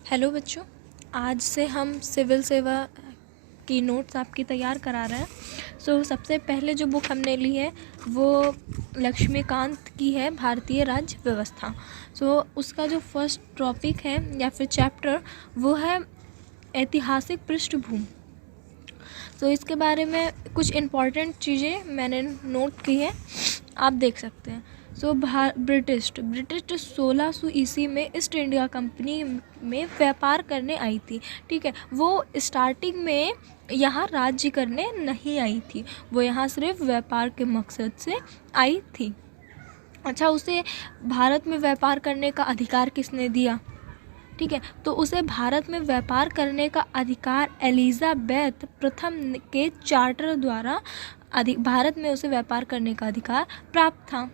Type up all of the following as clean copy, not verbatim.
Hello बच्चों, आज से हम सिविल सेवा की नोट्स आपकी तैयार करा रहे हैं। सबसे पहले जो बुक हमने ली है वो लक्ष्मीकांत की है, भारतीय राज्य व्यवस्था। उसका जो फर्स्ट टॉपिक है या फिर चैप्टर वो है ऐतिहासिक पृष्ठभूमि। इसके बारे में कुछ इम्पॉर्टेंट चीज़ें मैंने नोट की है, आप देख सकते हैं। ब्रिटिश 1600 ईस्वी में ईस्ट इंडिया कंपनी में व्यापार करने आई थी। ठीक है, वो स्टार्टिंग में यहाँ राज्य करने नहीं आई थी, वो यहाँ सिर्फ व्यापार के मकसद से आई थी। अच्छा, उसे भारत में व्यापार करने का अधिकार किसने दिया? ठीक है, तो उसे भारत में व्यापार करने का अधिकार एलिजाबेथ प्रथम के चार्टर द्वारा भारत में उसे व्यापार करने का अधिकार प्राप्त था।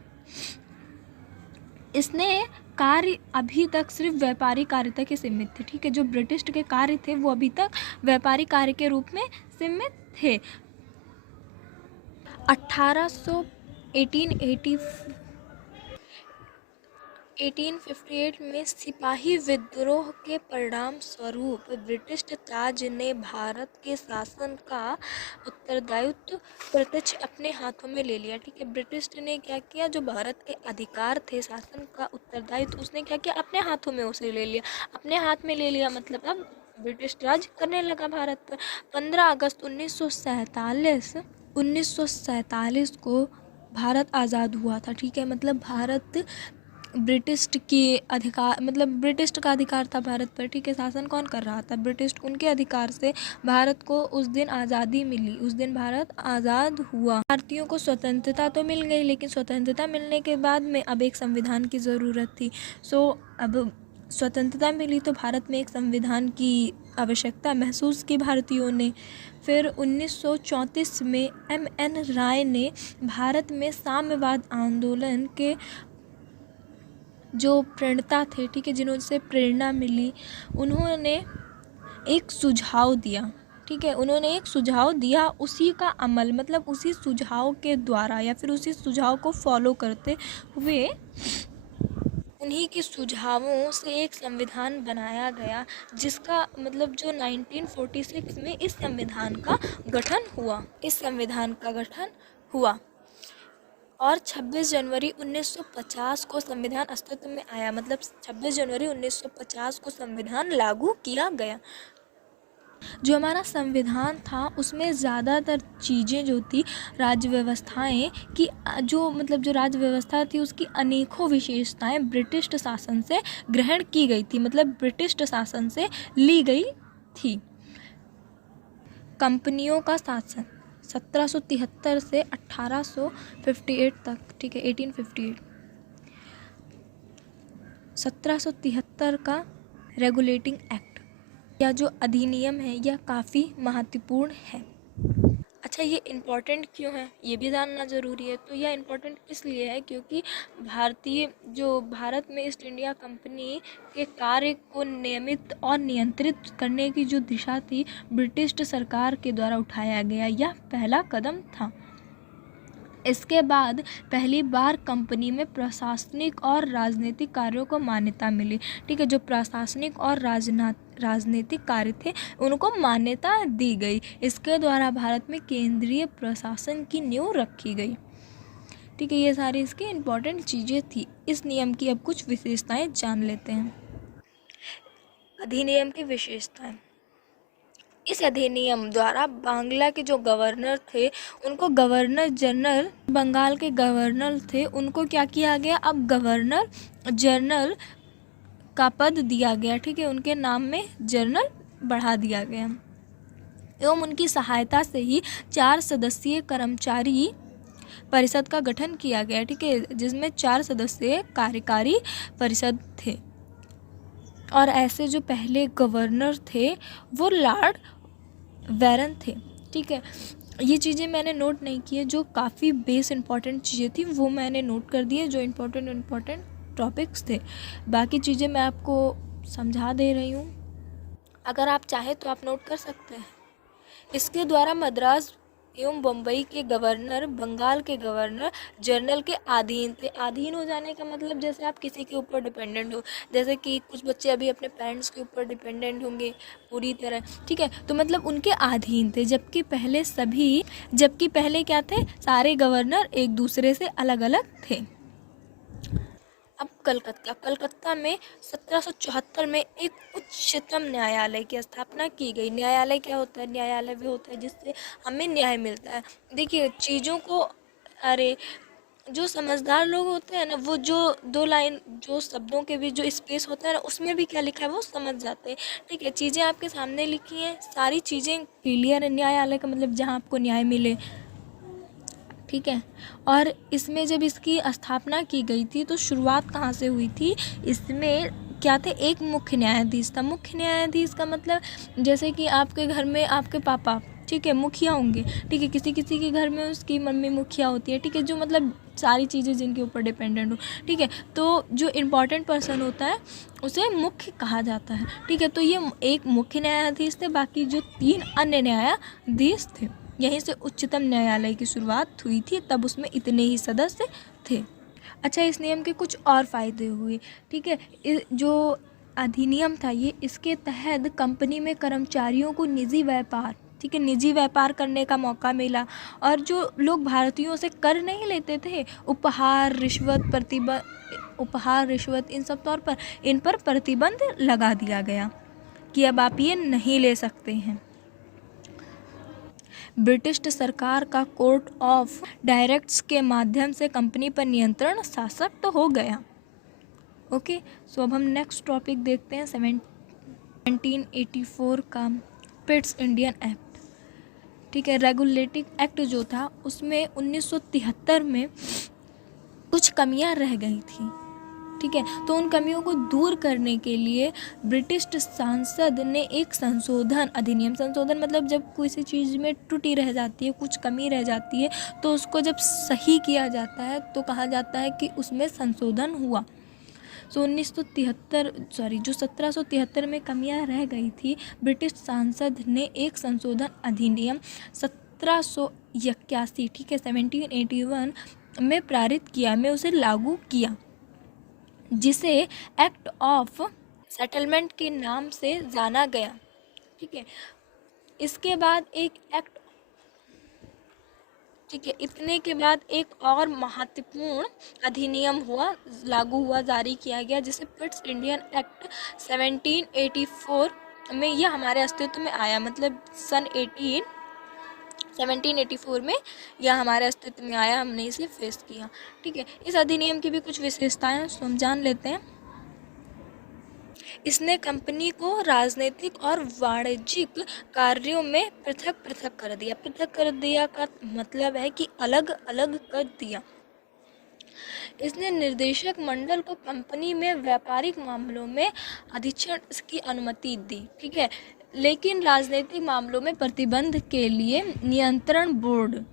इसने कार्य अभी तक सिर्फ व्यापारी कार्य तक ही सीमित थे। ठीक है, जो ब्रिटिश के कार्य थे वो अभी तक व्यापारी कार्य के रूप में सीमित थे। 1858 में सिपाही विद्रोह के परिणाम स्वरूप ब्रिटिश ताज ने भारत के शासन का उत्तरदायित्व प्रत्यक्ष अपने हाथों में ले लिया। ठीक है, ब्रिटिश ने क्या किया, जो भारत के अधिकार थे, शासन का उत्तरदायित्व, उसने क्या किया, अपने हाथों में उसे ले लिया। अपने हाथ में ले लिया मतलब अब ब्रिटिश राज करने लगा भारत पर। 15 अगस्त 1947 को भारत आज़ाद हुआ था। ठीक है, मतलब भारत ब्रिटिश का अधिकार था भारत पर। ठीक है, शासन कौन कर रहा था? ब्रिटिश। उनके अधिकार से भारत को उस दिन आज़ादी मिली, उस दिन भारत आज़ाद हुआ। भारतीयों को स्वतंत्रता तो मिल गई, लेकिन स्वतंत्रता मिलने के बाद में अब एक संविधान की ज़रूरत थी। अब स्वतंत्रता मिली तो भारत में एक संविधान की आवश्यकता महसूस की भारतीयों ने। फिर 1934 में M.N. राय ने भारत में साम्यवाद आंदोलन के जो प्रणेता थे, ठीक है, जिनसे प्रेरणा मिली, उन्होंने एक सुझाव दिया। ठीक है, उन्होंने एक सुझाव दिया, उसी का अमल मतलब उसी सुझाव के द्वारा या फिर उसी सुझाव को फॉलो करते हुए उन्हीं के सुझावों से एक संविधान बनाया गया, जिसका मतलब जो 1946 में इस संविधान का गठन हुआ और 26 जनवरी 1950 को संविधान अस्तित्व में आया। मतलब 26 जनवरी 1950 को संविधान लागू किया गया। जो हमारा संविधान था उसमें ज़्यादातर चीज़ें जो थी, राज्य व्यवस्थाएं की जो राज्य व्यवस्था थी उसकी अनेकों विशेषताएं ब्रिटिश शासन से ग्रहण की गई थी, मतलब ब्रिटिश शासन से ली गई थी। कंपनियों का शासन 1773 से 1858 तक। ठीक है, 1858 1773 का रेगुलेटिंग एक्ट या जो अधिनियम है यह काफ़ी महत्वपूर्ण है। अच्छा, ये इम्पोर्टेंट क्यों है ये भी जानना ज़रूरी है। तो यह इम्पोर्टेंट इसलिए है क्योंकि भारत में ईस्ट इंडिया कंपनी के कार्य को नियमित और नियंत्रित करने की जो दिशा थी, ब्रिटिश सरकार के द्वारा उठाया गया यह पहला कदम था। इसके बाद पहली बार कंपनी में प्रशासनिक और राजनीतिक कार्यों को मान्यता मिली। ठीक है, जो प्रशासनिक और राजनीतिक कार्य थे उनको मान्यता दी गई। इसके द्वारा भारत में केंद्रीय प्रशासन की नींव रखी गई। ठीक है, ये सारी इसकी इम्पोर्टेंट चीज़ें थी। इस नियम की अब कुछ विशेषताएं जान लेते हैं। अधिनियम की विशेषताएं। इस अधिनियम द्वारा बांग्ला के जो गवर्नर थे उनको गवर्नर जनरल, बंगाल के गवर्नर थे उनको क्या किया गया, अब गवर्नर जनरल का पद दिया गया। ठीक है, उनके नाम में जनरल बढ़ा दिया गया एवं उनकी सहायता से ही 4 सदस्यीय कर्मचारी परिषद का गठन किया गया। ठीक है, जिसमें 4 सदस्यीय कार्यकारी परिषद थे। और ऐसे जो पहले गवर्नर थे वो लॉर्ड वैरन थे। ठीक है, ये चीज़ें मैंने नोट नहीं की है, जो काफ़ी बेस इंपॉर्टेंट चीज़ें थी वो मैंने नोट कर दी है, जो इम्पोर्टेंट टॉपिक्स थे। बाकी चीज़ें मैं आपको समझा दे रही हूँ, अगर आप चाहें तो आप नोट कर सकते हैं। इसके द्वारा मद्रास एवं बम्बई के गवर्नर, बंगाल के गवर्नर जनरल के अधीन थे। अधीन हो जाने का मतलब जैसे आप किसी के ऊपर डिपेंडेंट हो, जैसे कि कुछ बच्चे अभी अपने पेरेंट्स के ऊपर डिपेंडेंट होंगे पूरी तरह, ठीक है, तो मतलब उनके अधीन थे। जबकि पहले क्या थे, सारे गवर्नर एक दूसरे से अलग अलग थे। अब कलकत्ता में 1774 में एक उच्चतम न्यायालय की स्थापना की गई। न्यायालय क्या होता है? न्यायालय वो होता है जिससे हमें न्याय मिलता है। देखिए चीज़ों को, अरे जो समझदार लोग होते हैं ना, वो जो दो लाइन, जो शब्दों के बीच जो स्पेस होता है ना, उसमें भी क्या लिखा है वो समझ जाते हैं। ठीक है, चीज़ें आपके सामने लिखी हैं, सारी चीज़ें क्लियर है। न्यायालय का मतलब जहाँ आपको न्याय मिले, ठीक है। और इसमें जब इसकी स्थापना की गई थी तो शुरुआत कहाँ से हुई थी? इसमें क्या थे, एक मुख्य न्यायाधीश था। मुख्य न्यायाधीश का मतलब जैसे कि आपके घर में आपके पापा, ठीक है, मुखिया होंगे, ठीक है, किसी किसी के घर में उसकी मम्मी मुखिया होती है, ठीक है, जो मतलब सारी चीज़ें जिनके ऊपर डिपेंडेंट हो, ठीक है, तो जो इम्पोर्टेंट पर्सन होता है उसे मुख्य कहा जाता है, ठीक है। तो ये एक मुख्य न्यायाधीश थे, बाकी जो 3 अन्य न्यायाधीश थे। यहीं से उच्चतम न्यायालय की शुरुआत हुई थी, तब उसमें इतने ही सदस्य थे। अच्छा, इस नियम के कुछ और फ़ायदे हुए, ठीक है। जो अधिनियम था ये, इसके तहत कंपनी में कर्मचारियों को निजी व्यापार, ठीक है, निजी व्यापार करने का मौका मिला। और जो लोग भारतीयों से कर नहीं लेते थे, उपहार, रिश्वत, इन सब तौर पर इन पर प्रतिबंध लगा दिया गया कि अब आप ये नहीं ले सकते हैं। ब्रिटिश सरकार का कोर्ट ऑफ डायरेक्टर्स के माध्यम से कंपनी पर नियंत्रण सशक्त हो गया। ओके, सो अब हम नेक्स्ट टॉपिक देखते हैं 1784 का पिट्स इंडियन एक्ट, ठीक है। रेगुलेटिंग एक्ट जो था उसमें 1973 में कुछ कमियां रह गई थी, ठीक है, तो उन कमियों को दूर करने के लिए ब्रिटिश सांसद ने एक अधिनियम, संशोधन मतलब जब किसी चीज़ में त्रुटि रह जाती है, कुछ कमी रह जाती है, तो उसको जब सही किया जाता है तो कहा जाता है कि उसमें संशोधन हुआ। सो 1773 में कमियां रह गई थी, ब्रिटिश सांसद ने एक संशोधन अधिनियम 1781, ठीक है, 1781 में पारित किया, में उसे लागू किया, जिसे एक्ट ऑफ सेटलमेंट के नाम से जाना गया, ठीक है। इसके बाद एक एक्ट, ठीक है, इतने के बाद एक और महत्वपूर्ण अधिनियम लागू हुआ, जारी किया गया, जिसे पिट्स इंडियन एक्ट 1784 में यह हमारे अस्तित्व में आया, मतलब सन 1784 में यह हमारे अस्तित्व में आया, हमने इसे फेस किया, ठीक है। इस अधिनियम की भी कुछ विशेषताएं हम जान लेते हैं। इसने कंपनी को राजनीतिक और वाणिज्यिक कार्यों में पृथक कर दिया। पृथक कर दिया का मतलब है कि अलग अलग कर दिया। इसने निर्देशक मंडल को कंपनी में व्यापारिक मामलों में अधीक्षण की अनुमति दी, ठीक है, लेकिन राजनीतिक मामलों में प्रतिबंध के लिए नियंत्रण बोर्ड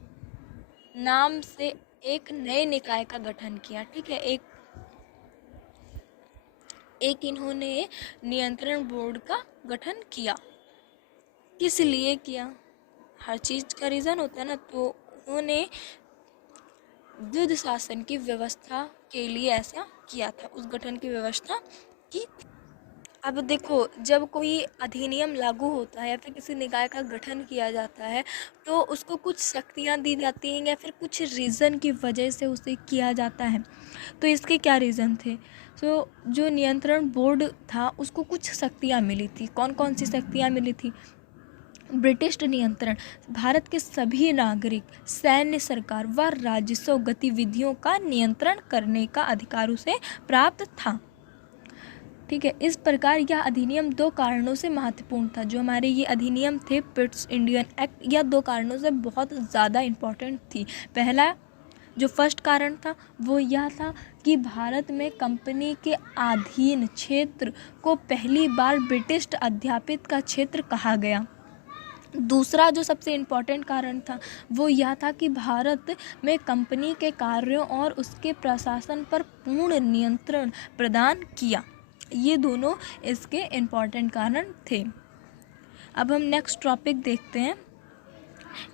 नाम से एक नए निकाय का गठन किया, ठीक है। एक इन्होंने नियंत्रण बोर्ड का गठन किया। किस लिए किया? हर चीज़ का रीज़न होता है ना, तो उन्होंने युद्ध शासन की व्यवस्था के लिए ऐसा किया था, उस गठन की व्यवस्था की। अब देखो, जब कोई अधिनियम लागू होता है या फिर किसी निकाय का गठन किया जाता है, तो उसको कुछ शक्तियाँ दी जाती हैं या फिर कुछ रीज़न की वजह से उसे किया जाता है। तो इसके क्या रीज़न थे? जो नियंत्रण बोर्ड था उसको कुछ शक्तियाँ मिली थी। कौन कौन सी शक्तियाँ मिली थी? ब्रिटिश नियंत्रण, भारत के सभी नागरिक, सैन्य, सरकार व राजस्व गतिविधियों का नियंत्रण करने का अधिकार उसे प्राप्त था, ठीक है। इस प्रकार यह अधिनियम 2 कारणों से महत्वपूर्ण था। जो हमारे ये अधिनियम थे पिट्स इंडियन एक्ट, यह 2 कारणों से बहुत ज़्यादा इम्पोर्टेंट थी। पहला, जो फर्स्ट कारण था वो यह था कि भारत में कंपनी के अधीन क्षेत्र को पहली बार ब्रिटिश अध्यापित का क्षेत्र कहा गया। दूसरा जो सबसे इम्पोर्टेंट कारण था वो यह था कि भारत में कंपनी के कार्यों और उसके प्रशासन पर पूर्ण नियंत्रण प्रदान किया। ये दोनों इसके इम्पोर्टेंट कारण थे। अब हम नेक्स्ट टॉपिक देखते हैं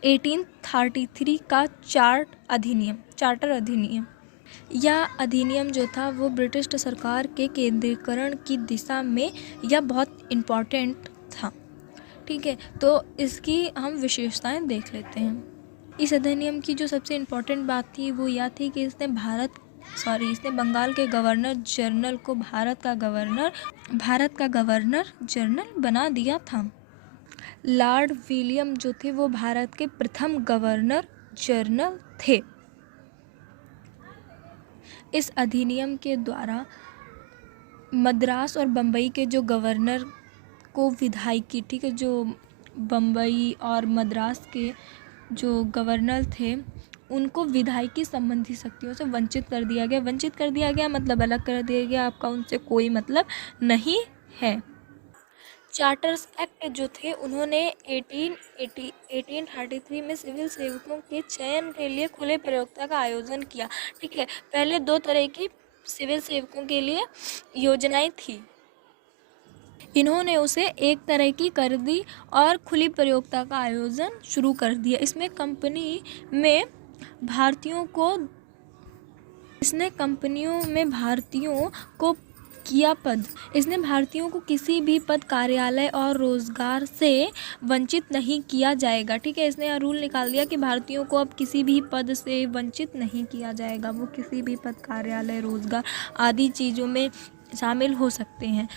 1833 का चार्टर अधिनियम। यह अधिनियम जो था वो ब्रिटिश सरकार के केंद्रीकरण की दिशा में यह बहुत इम्पॉर्टेंट था। ठीक है, तो इसकी हम विशेषताएं देख लेते हैं। इस अधिनियम की जो सबसे इम्पॉर्टेंट बात थी वो यह थी कि इसने बंगाल के गवर्नर जनरल को भारत का गवर्नर जनरल बना दिया था। लॉर्ड विलियम जो थे वो भारत के प्रथम गवर्नर जनरल थे। इस अधिनियम के द्वारा मद्रास और बम्बई के जो गवर्नर को विधायकी, ठीक है, जो बम्बई और मद्रास के जो गवर्नर थे उनको विधायकी संबंधी शक्तियों से वंचित कर दिया गया मतलब अलग कर दिया गया, आपका उनसे कोई मतलब नहीं है। चार्टर्स एक्ट जो थे उन्होंने 1833 में सिविल सेवकों के चयन के लिए खुले प्रतियोगिता का आयोजन किया। ठीक है, पहले 2 तरह की सिविल सेवकों के लिए योजनाएं थी, इन्होंने उसे एक तरह की कर दी और खुली प्रतियोगिता का आयोजन शुरू कर दिया। इसने कंपनियों में भारतीयों को किसी भी पद, कार्यालय और रोजगार से वंचित नहीं किया जाएगा। ठीक है, इसने रूल निकाल दिया कि भारतीयों को अब किसी भी पद से वंचित नहीं किया जाएगा, वो किसी भी पद, कार्यालय, रोजगार आदि चीज़ों में शामिल हो सकते हैं।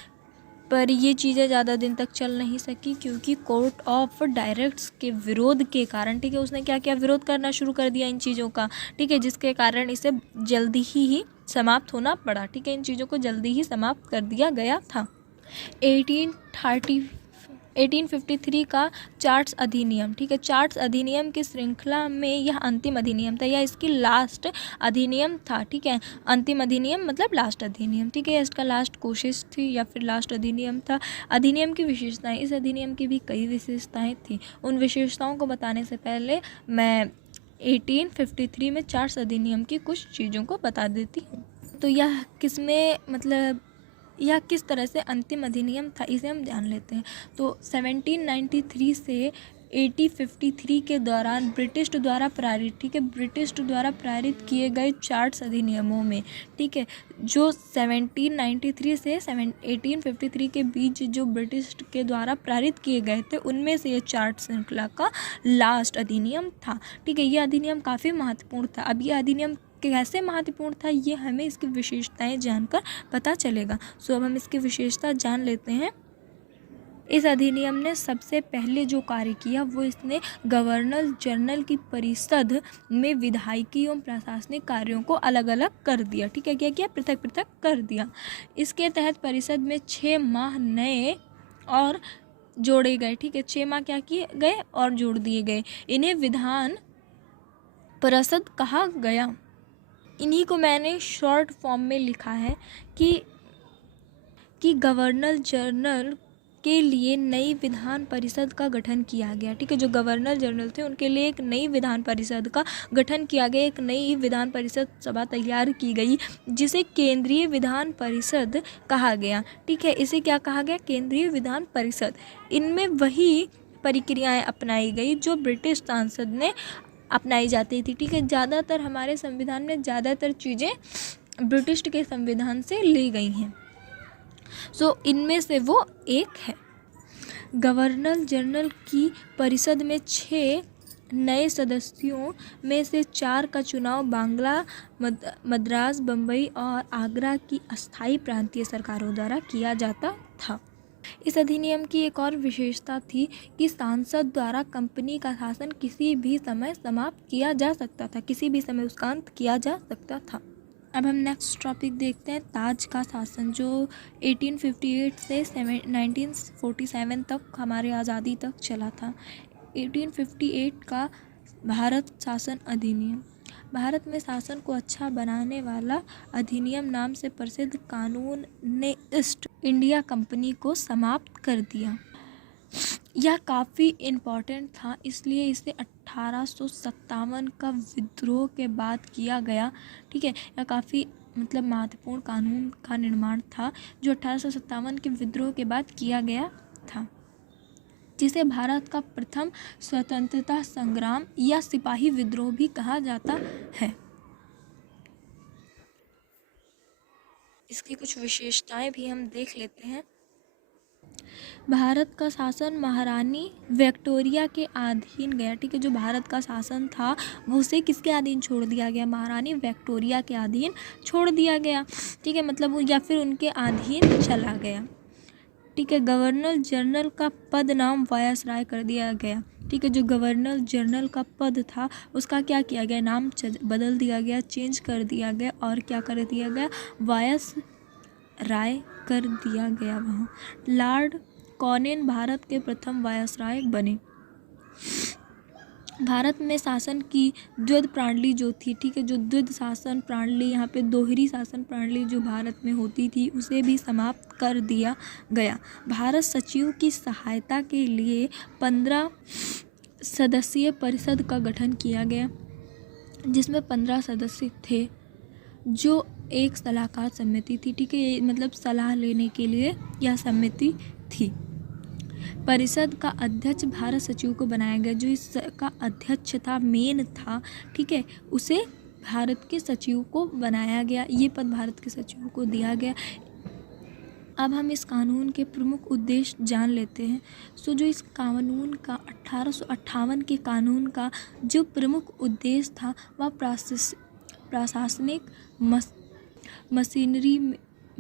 पर ये चीज़ें ज़्यादा दिन तक चल नहीं सकी क्योंकि कोर्ट ऑफ डायरेक्ट्स के विरोध के कारण, ठीक है, उसने क्या किया, विरोध करना शुरू कर दिया इन चीज़ों का। ठीक है, जिसके कारण इसे जल्दी ही समाप्त होना पड़ा। ठीक है, इन चीज़ों को जल्दी ही समाप्त कर दिया गया था। 1853 का चार्टर्स अधिनियम। ठीक है, चार्टर्स अधिनियम की श्रृंखला में यह अंतिम अधिनियम था, यह इसकी लास्ट अधिनियम था। ठीक है, अंतिम अधिनियम मतलब लास्ट अधिनियम। ठीक है, इसका लास्ट कोशिश थी या फिर लास्ट अधिनियम था। अधिनियम की विशेषताएं, इस अधिनियम की भी कई विशेषताएं थी। उन विशेषताओं को बताने से पहले मैं 1853 में चार्टर्स अधिनियम की कुछ चीज़ों को बता देती हूँ। तो यह किस तरह से अंतिम अधिनियम था, इसे हम जान लेते हैं। तो 1793 से 1853 के दौरान ब्रिटिश द्वारा पारित किए गए चार्टर्स अधिनियमों में, ठीक है, जो 1793 से 1853 के बीच जो ब्रिटिश के द्वारा पारित किए गए थे उनमें से ये चार्टर्स श्रृंखला का लास्ट अधिनियम था। ठीक है, यह अधिनियम काफ़ी महत्वपूर्ण था। अब यह अधिनियम कैसे महत्वपूर्ण था ये हमें इसकी विशेषताएं जानकर पता चलेगा। सो अब हम इसकी विशेषता जान लेते हैं। इस अधिनियम ने सबसे पहले जो कार्य किया वो इसने गवर्नर जनरल की परिषद में विधायिकी एवं प्रशासनिक कार्यों को अलग अलग कर दिया। ठीक है, क्या किया, पृथक पृथक कर दिया। इसके तहत परिषद में 6 माह नए और जोड़े गए। ठीक है, 6 माह क्या किए गए और जोड़ दिए गए। इन्हें विधान परिषद कहा गया। इन्हीं को मैंने शॉर्ट फॉर्म में लिखा है कि गवर्नर जनरल के लिए नई विधान परिषद का गठन किया गया। ठीक है, जो गवर्नर जनरल थे उनके लिए एक नई विधान परिषद का गठन किया गया, एक नई विधान परिषद सभा तैयार की गई जिसे केंद्रीय विधान परिषद कहा गया। ठीक है, इसे क्या कहा गया, केंद्रीय विधान परिषद। इनमें वही प्रक्रियाएं अपनाई गई जो ब्रिटिश सांसद ने अपनाई जाती थी। ठीक है, ज़्यादातर हमारे संविधान में ज़्यादातर चीज़ें ब्रिटिश के संविधान से ली गई हैं। सो इनमें से वो एक है। गवर्नर जनरल की परिषद में 6 नए सदस्यों में से 4 का चुनाव बांग्ला, मद्रास, बम्बई और आगरा की अस्थायी प्रांतीय सरकारों द्वारा किया जाता था। इस अधिनियम की एक और विशेषता थी कि सांसद द्वारा कंपनी का शासन किसी भी समय समाप्त किया जा सकता था, किसी भी समय उसका अंत किया जा सकता था। अब हम नेक्स्ट टॉपिक देखते हैं, ताज का शासन, जो 1858 से 1947 तक हमारे आज़ादी तक चला था। 1858 का भारत शासन अधिनियम। भारत में शासन को अच्छा बनाने वाला अधिनियम नाम से प्रसिद्ध कानून ने ईस्ट इंडिया कंपनी को समाप्त कर दिया। यह काफ़ी इम्पोर्टेंट था, इसलिए इसे 1857 का विद्रोह के बाद किया गया। ठीक है, यह काफ़ी महत्वपूर्ण कानून का निर्माण था जो 1857 के विद्रोह के बाद किया गया था। जिसे भारत का प्रथम स्वतंत्रता संग्राम या सिपाही विद्रोह भी कहा जाता है। इसकी कुछ विशेषताएं भी हम देख लेते हैं। भारत का शासन महारानी विक्टोरिया के अधीन गया। ठीक है, जो भारत का शासन था वो उसे किसके अधीन छोड़ दिया गया? महारानी विक्टोरिया के अधीन छोड़ दिया गया। ठीक है, मतलब या फिर उनके अधीन चला गया। ठीक है, गवर्नर जनरल का पद नाम वायसराय कर दिया गया। ठीक है, जो गवर्नर जनरल का पद था उसका क्या किया गया? नाम बदल दिया गया, चेंज कर दिया गया और क्या कर दिया गया? वायसराय कर दिया गया वहाँ। लॉर्ड कॉनेन भारत के प्रथम वायसराय बने। भारत में शासन की द्वैध प्रणाली जो थी, ठीक है, जो द्वैध शासन प्रणाली, यहाँ पे दोहरी शासन प्रणाली जो भारत में होती थी उसे भी समाप्त कर दिया गया। भारत सचिव की सहायता के लिए 15 सदस्यीय परिषद का गठन किया गया, जिसमें 15 सदस्य थे, जो एक सलाहकार समिति थी। ठीक है, ये मतलब सलाह लेने के लिए यह समिति थी। परिषद का अध्यक्ष भारत सचिव को बनाया गया। जो इसका अध्यक्ष था, मेन था, ठीक है, उसे भारत के सचिव को बनाया गया। ये पद भारत के सचिव को दिया गया। अब हम इस कानून के प्रमुख उद्देश्य जान लेते हैं। सो जो इस कानून का 1858 के कानून का जो प्रमुख उद्देश्य था वह प्रशासनिक मशीनरी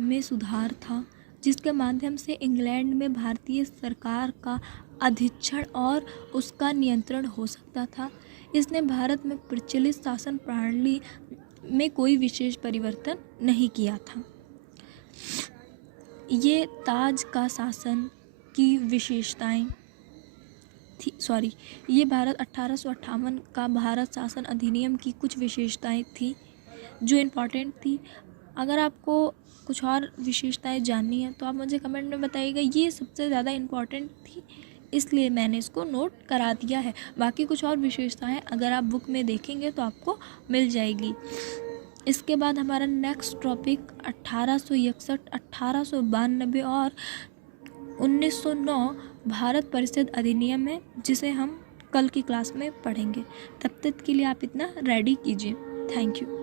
में सुधार था, जिसके माध्यम से इंग्लैंड में भारतीय सरकार का अधीक्षण और उसका नियंत्रण हो सकता था। इसने भारत में प्रचलित शासन प्रणाली में कोई विशेष परिवर्तन नहीं किया था। ये ताज का शासन की विशेषताएं थी। ये भारत 1858 का भारत शासन अधिनियम की कुछ विशेषताएं थी जो इम्पोर्टेंट थी। अगर आपको कुछ और विशेषताएं जाननी है तो आप मुझे कमेंट में बताइएगा। ये सबसे ज़्यादा इम्पॉर्टेंट थी इसलिए मैंने इसको नोट करा दिया है। बाकी कुछ और विशेषताएं अगर आप बुक में देखेंगे तो आपको मिल जाएगी। इसके बाद हमारा नेक्स्ट टॉपिक 1861, 1892 और 1909 भारत परिषद अधिनियम है, जिसे हम कल की क्लास में पढ़ेंगे। तब तक के लिए आप इतना रेडी कीजिए। Thank you.